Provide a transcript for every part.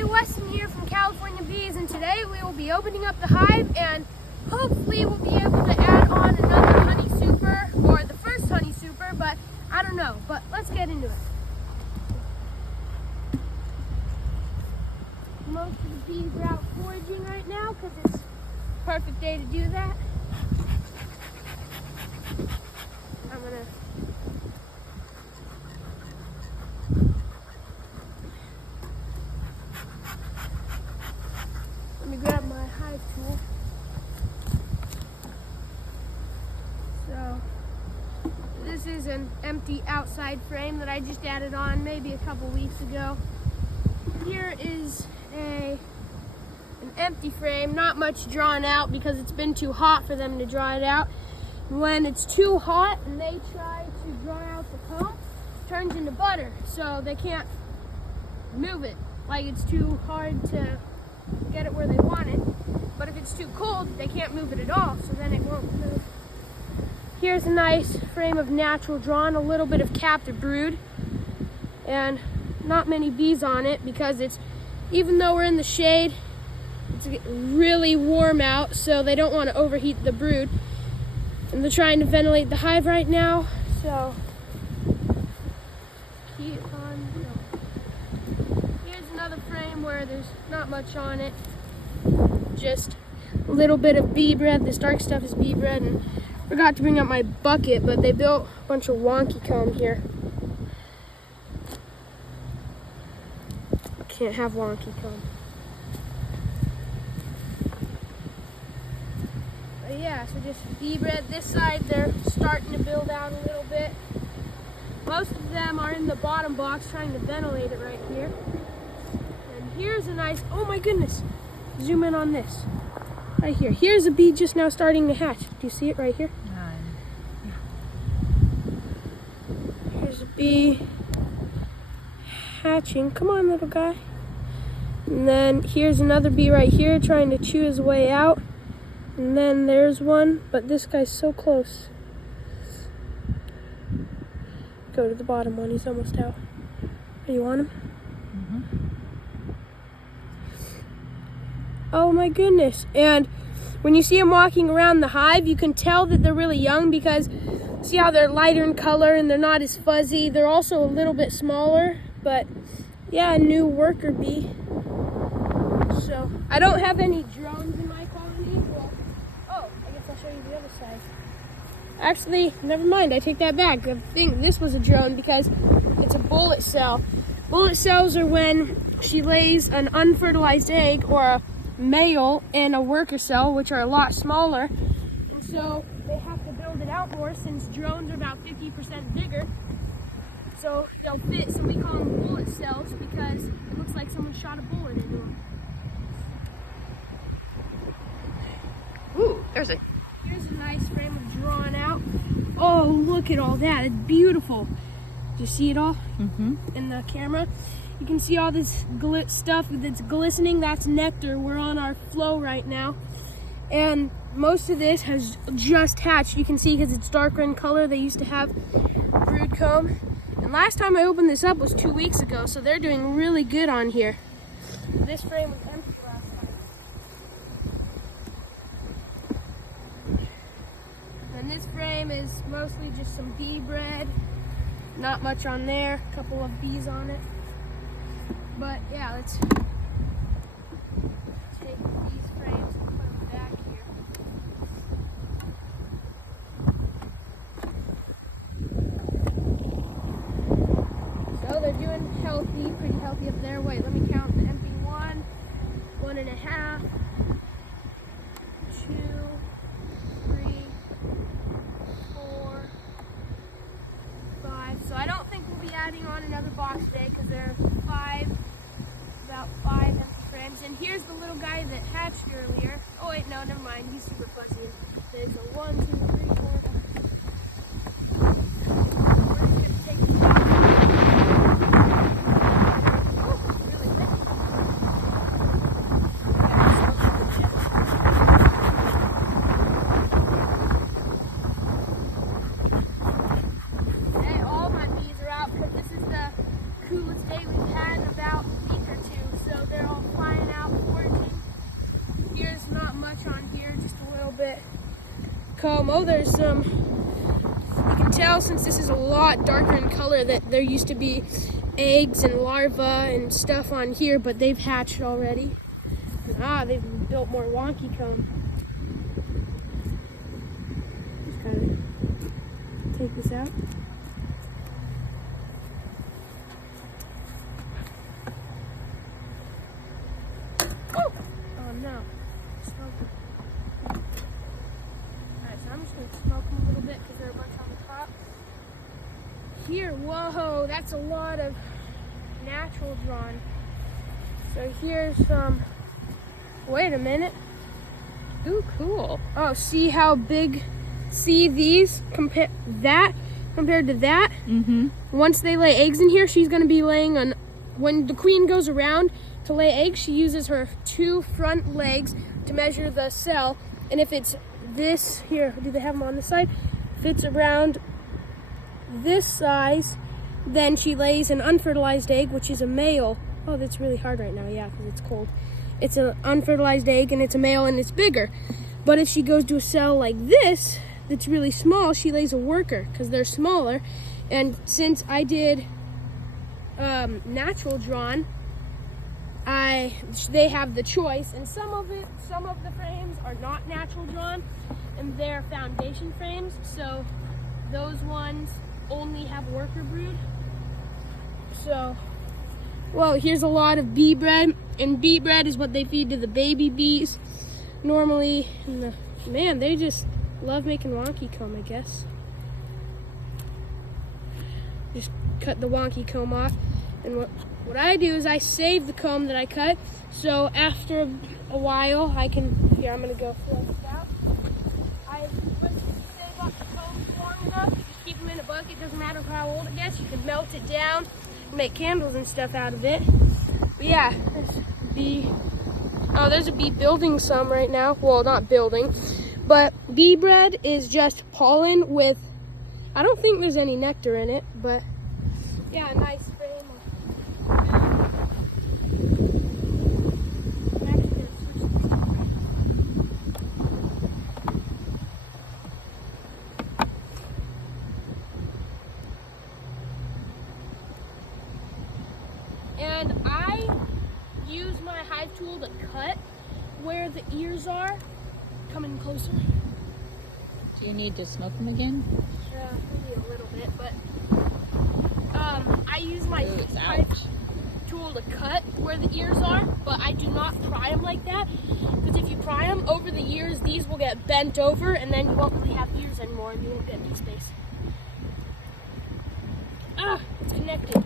Hey, Weston here from California Bees, and today we will be opening up the hive and hopefully we'll be able to add on another honey super or the first honey super, but I don't know. But let's get into it. Most of the bees are out foraging right now because it's a perfect day to do that. I'm gonna let me grab my hive tool. So this is an empty outside frame that I just added on maybe a couple weeks ago. Here is an empty frame, not much drawn out because it's been too hot for them to draw it out. When it's too hot and they try to draw out the comb, it turns into butter, so they can't move it. Like, it's too hard to get it where they want it. But if it's too cold, they can't move it at all, so then it won't move. Here's a nice frame of natural drawn, a little bit of captive brood, and not many bees on it because it's, even though we're in the shade, it's really warm out, so they don't want to overheat the brood. And they're trying to ventilate the hive right now, so keep on going. Here's another frame where there's not much on it, just a little bit of bee bread. This dark stuff is bee bread, and forgot to bring up my bucket, but they built a bunch of wonky comb here. Can't have wonky comb. But yeah, so just bee bread. This side, they're starting to build out a little bit. Most of them are in the bottom box trying to ventilate it right here. And here's a nice, oh my goodness, zoom in on this. Right here. Here's a bee just now starting to hatch. Do you see it right here? Here's a bee hatching. Come on, little guy. And then here's another bee right here trying to chew his way out. And then there's one, but this guy's so close. Go to the bottom one, he's almost out. Do you want him? Oh my goodness. And when you see them walking around the hive, you can tell that they're really young because see how they're lighter in color and they're not as fuzzy. They're also a little bit smaller, but yeah, a new worker bee. So I don't have any drones in my colony. Well, oh, I guess I'll show you the other side. Actually, never mind, I take that back. I think this was a drone because it's a bullet cell. Bullet cells are when she lays an unfertilized egg or a male in a worker cell, which are a lot smaller. And so they have to build it out more since drones are about 50% bigger. So they'll fit, so we call them bullet cells because it looks like someone shot a bullet into them. Ooh, here's a nice frame of drawn out. Oh, look at all that. It's beautiful. Do you see it all in the camera? You can see all this stuff that's glistening. That's nectar. We're on our flow right now. And most of this has just hatched. You can see because it's darker in color. They used to have brood comb. And last time I opened this up was 2 weeks ago, so they're doing really good on here. This frame was empty last time. And this frame is mostly just some bee bread. Not much on there, a couple of bees on it. But yeah, let's take these frames and put them back here. So they're doing healthy, pretty healthy up there. Wait, let me count the empty one, 1.5, 2, 3, 4, 5. So I don't think we'll be adding on another box today because there are about 5 empty frames. And here's the little guy that hatched earlier. Oh wait, no, never mind. He's super fuzzy. There's a 1, 2, 3, 4. We're just gonna take the top. Oh, really windy. Hey, all my bees are out because this is the coolest day we've had in about a week or two. So they're all comb. Oh, there's some, you can tell since this is a lot darker in color that there used to be eggs and larvae and stuff on here, but they've hatched already. Ah, they've built more wonky comb. Just kind of take this out. Oh no. Alright, so I'm just going to smoke them a little bit because they're a bunch on the top. Here, whoa, that's a lot of natural drawn. So here's some, wait a minute. Ooh, cool. Oh, see how big, see these, compared to that? Mm-hmm. Once they lay eggs in here, she's going to be laying on, when the queen goes around to lay eggs, she uses her 2 front legs to measure the cell. And if it's this, here, do they have them on this side? If it's around this size, then she lays an unfertilized egg, which is a male. Oh, that's really hard right now, yeah, because it's cold. It's an unfertilized egg, and it's a male, and it's bigger. But if she goes to a cell like this, that's really small, she lays a worker, because they're smaller. And since I did natural drawn, they have the choice, and some of the frames are not natural drawn, and they're foundation frames, so those ones only have worker brood. So, well, here's a lot of bee bread, and bee bread is what they feed to the baby bees normally. And man, they just love making wonky comb, I guess. Just cut the wonky comb off, and what I do is I save the comb that I cut, so after a while I can, here, I'm gonna go flush it out. Once you save up the combs long enough, you just keep them in a bucket, doesn't matter how old it gets, you can melt it down, make candles and stuff out of it. But yeah, there's a bee building some right now. Well, not building, but bee bread is just pollen with, I don't think there's any nectar in it, but yeah, a nice frame. And I use my hive tool to cut where the ears are. Come in closer. Do you need to smoke them again? Maybe a little bit, but I use my hive tool to cut where the ears are, but I do not pry them like that, because if you pry them over the ears, these will get bent over, and then you won't really have ears anymore, and you won't get bee space. Ah, it's connected.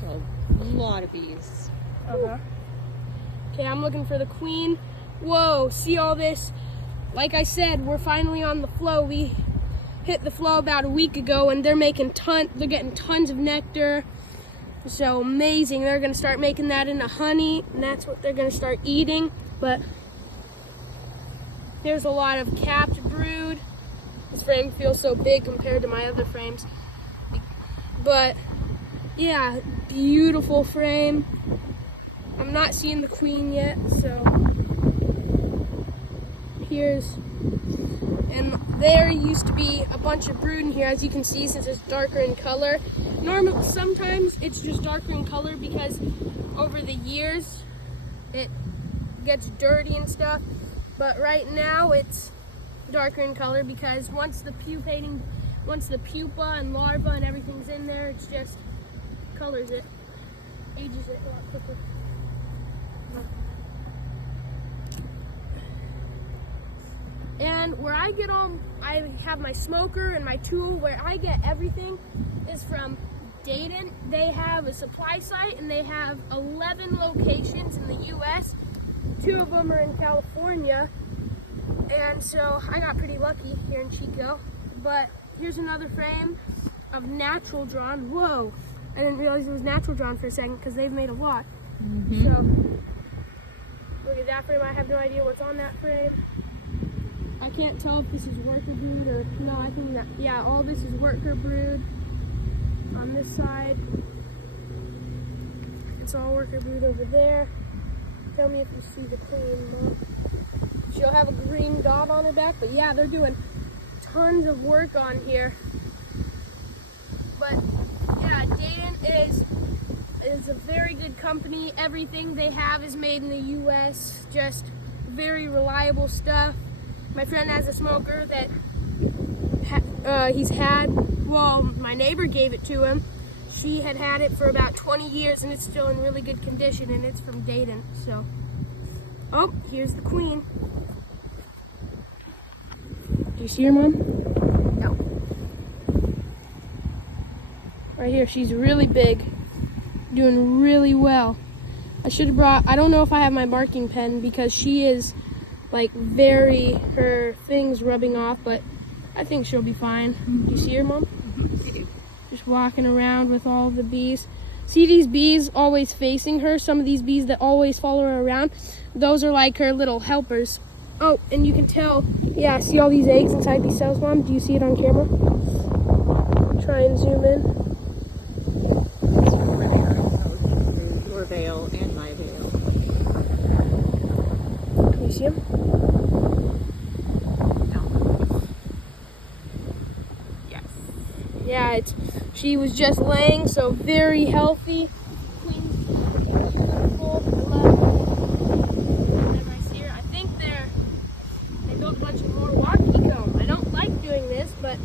So a lot of bees. Uh-huh. Okay, I'm looking for the queen. Whoa, see all this? Like I said, we're finally on the flow. We hit the flow about a week ago, and they're getting tons of nectar. So amazing. They're gonna start making that into honey, and that's what they're gonna start eating. But there's a lot of capped brood. This frame feels so big compared to my other frames. But yeah, beautiful frame. I'm not seeing the queen yet, so and there used to be a bunch of brood in here, as you can see, since it's darker in color. Sometimes it's just darker in color because over the years it gets dirty and stuff, but right now it's darker in color because once the pupa and larva and everything's in there, it's just colors it, ages it a lot quicker. And where I get I have my smoker and my tool. Where I get everything is from Dayton. They have a supply site, and they have 11 locations in the U.S. 2 of them are in California. And so I got pretty lucky here in Chico. But here's another frame of natural drawn. Whoa, I didn't realize it was natural drawn for a second because they've made a lot. Mm-hmm. So look at that frame. I have no idea what's on that frame. I can't tell if this is worker brood or no. I think that, yeah, all this is worker brood. On this side, it's all worker brood over there. Tell me if you see the queen, Mom. she'll have a green dot on her back. But yeah, they're doing tons of work on here. But yeah, Dayton is a very good company. Everything they have is made in the U.S. Just very reliable stuff. My friend has a smoker that he's had, well, my neighbor gave it to him. She had it for about 20 years and it's still in really good condition, and it's from Dayton. So, oh, here's the queen. Do you see her, Mom? No. Right here, she's really big, doing really well. I should have brought, I don't know if I have my marking pen because she is like her thing's rubbing off, but I think she'll be fine. Do you see her, Mom? Just walking around with all the bees. See these bees always facing her? Some of these bees that always follow her around, those are like her little helpers. Oh, and you can tell, yeah, see all these eggs inside these cells, Mom? Do you see it on camera? Try and zoom in. Your veil and my veil. Can you see them? Yeah, she was just laying, so very healthy. Queen's beautiful. I love her. Whenever I see her, I think they built a bunch of more wonky comb. I don't like doing this, but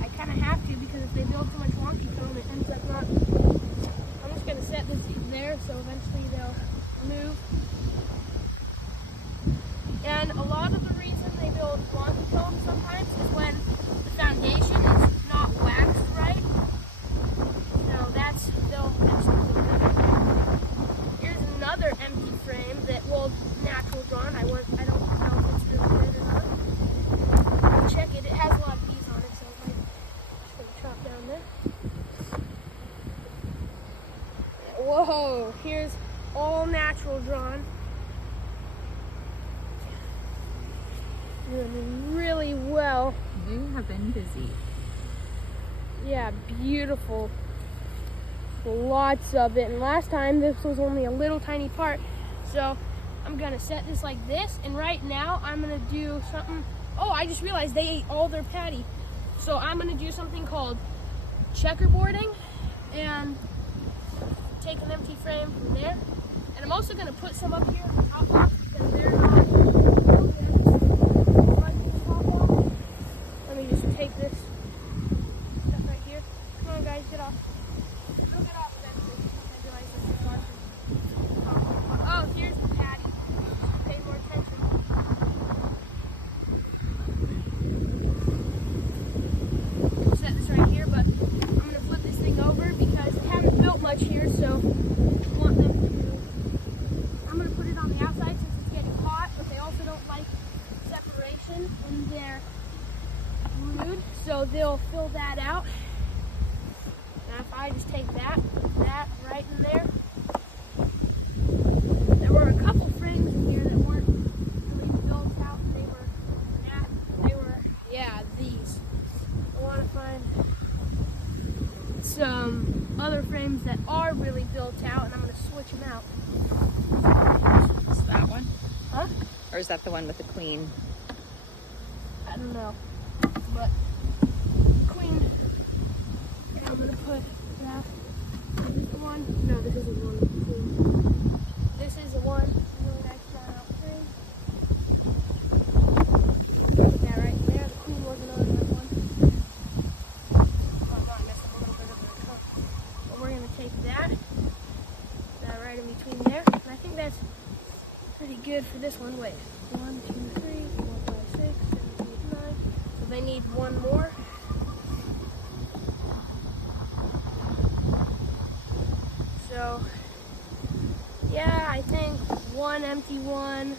I kind of have to because if they build too much wonky comb, it ends up not. I'm just gonna set this there, so eventually they'll move. And a lot of the reason they build wonky comb sometimes is when the foundation is not waxed right. So they'll eventually do that. Here's another empty frame that, well, natural drawn. I don't know if it's really good or not. Check it. It has a lot of bees on it, so I'm just gonna chop down there. Whoa! Here's all natural drawn. Doing really well. You have been busy. Yeah, beautiful. Lots of it. And last time this was only a little tiny part. So I'm gonna set this like this, and right now I'm gonna do something. Oh, I just realized they ate all their patty. So I'm gonna do something called checkerboarding and take an empty frame from there. And I'm also gonna put some up here on top of because they're not. Let me just take this stuff right here. Come on, guys, get off. It'll get off eventually. I realize this is larger. Oh, here's the patty. Pay more attention. I'll set this right here, but I'm going to flip this thing over because they haven't built much here, so I want them to. I'm going to put it on the outside since it's getting hot, but they also don't like separation in their brood, so they'll fill that out. Now if I just take that right in there. There were a couple frames in here that weren't really built out. They were these. I want to find some other frames that are really built out, and I'm going to switch them out. Is that one? Huh? Or is that the one with the queen? I don't know. But queen, and I'm gonna put that. This is the one. No, this isn't the one with the queen. This is the one. Really nice drawn out frame. Put that right there. The queen wasn't on that one. Oh no, I messed up a little bit of the cup. But we're gonna take that right in between there, and I think that's pretty good for this one. Wait, 1, 2, 3, 4, 5, 6, 7, 8, 9. So they need one more. So, yeah, I think one empty one,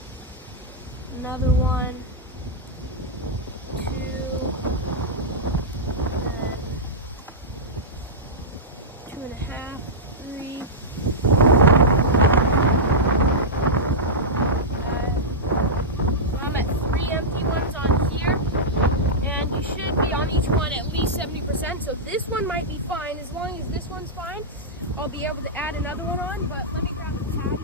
another one, 2, and then 2.5, 3. So I'm at 3 empty ones on here, and you should be on each one at least 70%. So this one might be fine. As long as this one's fine, I'll be able to add another one on, but let me grab the pad.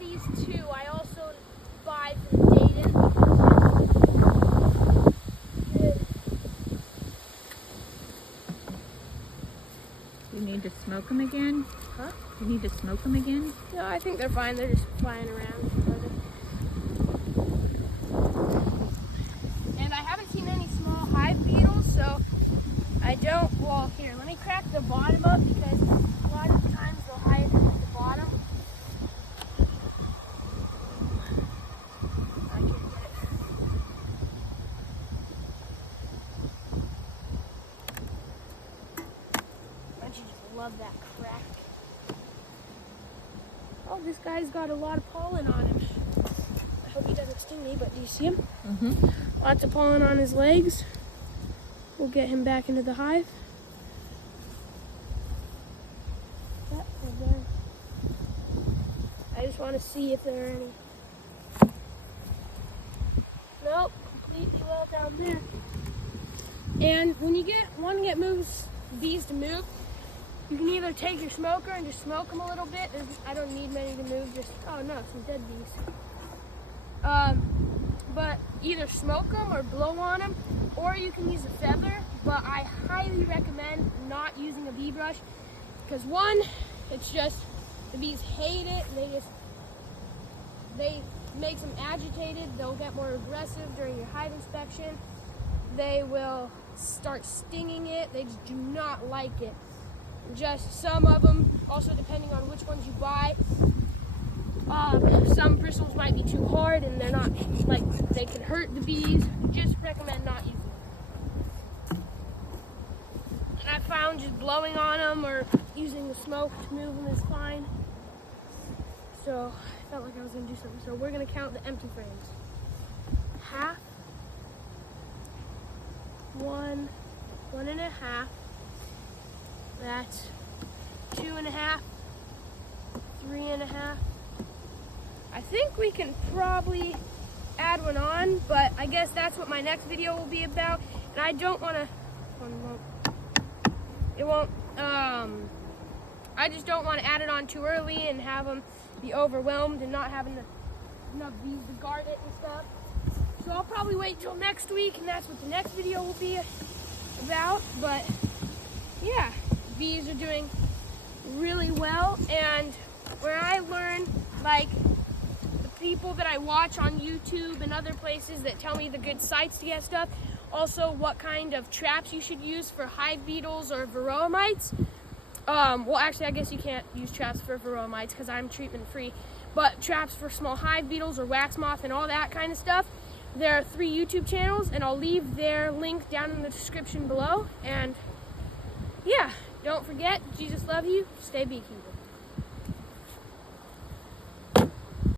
buddies too. I also buy from Dayton. You need to smoke them again? Huh? You need to smoke them again? No, I think they're fine. They're just flying around. And I haven't seen any small hive beetles, so I don't. Well, here, let me crack the bottom up because a lot of times they'll hide at the bottom. I can't get it. Don't you just love that crack? Oh, this guy's got a lot of pollen on him. I hope he doesn't sting me, but do you see him? Mm-hmm. Lots of pollen on his legs. We'll get him back into the hive. That right there. I just want to see if there are any. Nope, completely well down there. And when you want to get bees to move, you can either take your smoker and just smoke them a little bit. I don't need many to move, oh no, some dead bees. But either smoke them or blow on them, or you can use a feather, but I highly recommend not using a bee brush, because one, it's just, the bees hate it, they makes them agitated, they'll get more aggressive during your hive inspection, they will start stinging it, they just do not like it. Just some of them, also depending on which ones you buy, some bristles might be too hard and they're not, like, they can hurt the bees. Just recommend not using them. And I found just blowing on them or using the smoke to move them is fine. So I felt like I was going to do something. So we're going to count the empty frames. Half, 1, 1.5. That's 2.5, 3.5. I think we can probably add one on, but I guess that's what my next video will be about. And I don't want to, I just don't want to add it on too early and have them be overwhelmed and not having enough bees to guard it and stuff. So I'll probably wait till next week, and that's what the next video will be about. But yeah, bees are doing really well, and where I learn, like, people that I watch on YouTube and other places that tell me the good sites to get stuff. Also, what kind of traps you should use for hive beetles or varroa mites. Well, actually, I guess you can't use traps for varroa mites because I'm treatment free. But traps for small hive beetles or wax moth and all that kind of stuff. There are 3 YouTube channels, and I'll leave their link down in the description below. And yeah, don't forget, Jesus love you. Stay beekeeping.